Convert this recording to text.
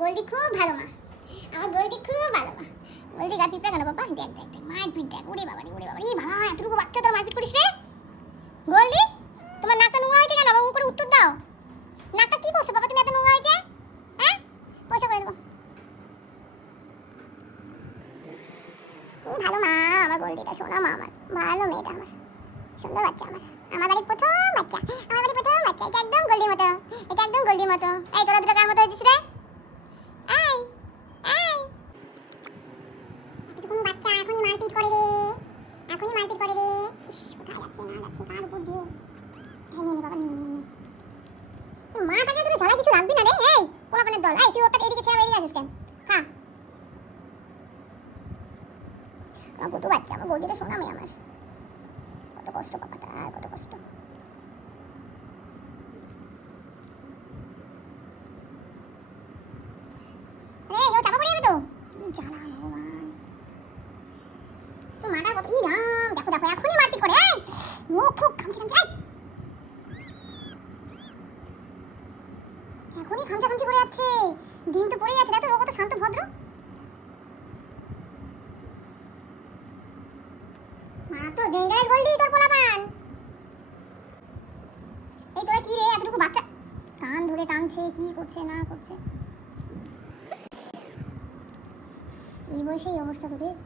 গোল্ডি খুব ভালো মা, আমার গোল্ডি খুব ভালো মা। গোল্ডি গা পিঁপড়া কেন বাবা? দেখ দেখ দেখ মারপিট দেখ। ওরে বাবা রে, ওরে বাবা রে, বাবা এতটুকু বাচ্চা তোর মারপিট করিস রে? গোল্ডি তোমার নাকটা নোংরা হয়েছে কেন? বাবা করে উত্তর দাও। নাকটা কি করছো বাবা তুমি এত নোংরা হয়েছে? হ্যাঁ পয়সা করে দেবো। ভালো মা আমার গোল্ডিটা, শোনা মা আমার ভালো মেয়েটা, আমার সুন্দর বাচ্চা, আমার বাড়ির প্রথম বাচ্চা, আমার বাড়ির প্রথম বাচ্চা। এটা একদম গোল্ডির মতো, এটা একদম গোল্ডির মতো। এই তোরা দুটো কার মতো হয়েছিস রে? এই এই এতটুকু বাচ্চা এখনই মারপিট করে রে, এখনই মারপিট করে রে। ইস কোথায় যাচ্ছে না যাচ্ছে, কার উপর দিয়ে? এই নে বাবা, নে নে নে। তোর মাটাকে তুই ঝালাই কিছু রাখবি না রে। এই পোলাপানের দল, এই তুই ওটা এদিকে ছেড়ে এদিকে আসিস কেন? হ্যাঁ আমার গোটু বাচ্চা, আমার গোল্ডিটা শোনা মেয়ে আমার। কত কষ্ট বাবাটা, আর কত কষ্ট। আরে ও চাপা পড়ে যাবে তো, কি জ্বালা ভগবান। তোর মাটার কত, ই রাম দেখো দেখো এখনই মারপিট করে। এই মুখ ফুক খামচি খামচি, এই এখনই খামচা খামচি করে যাচ্ছে। দিন তো পড়েই আছে, দেখো ও কত শান্ত ভদ্র। মা তো ডেঞ্জারাস গোল্ডি তোর পোলাপান। এই তোরা কি রে এতটুকু বাচ্চা কান ধরে টানছে, কি করছে না করছে? এই বয়সে এই অবস্থা তোদের?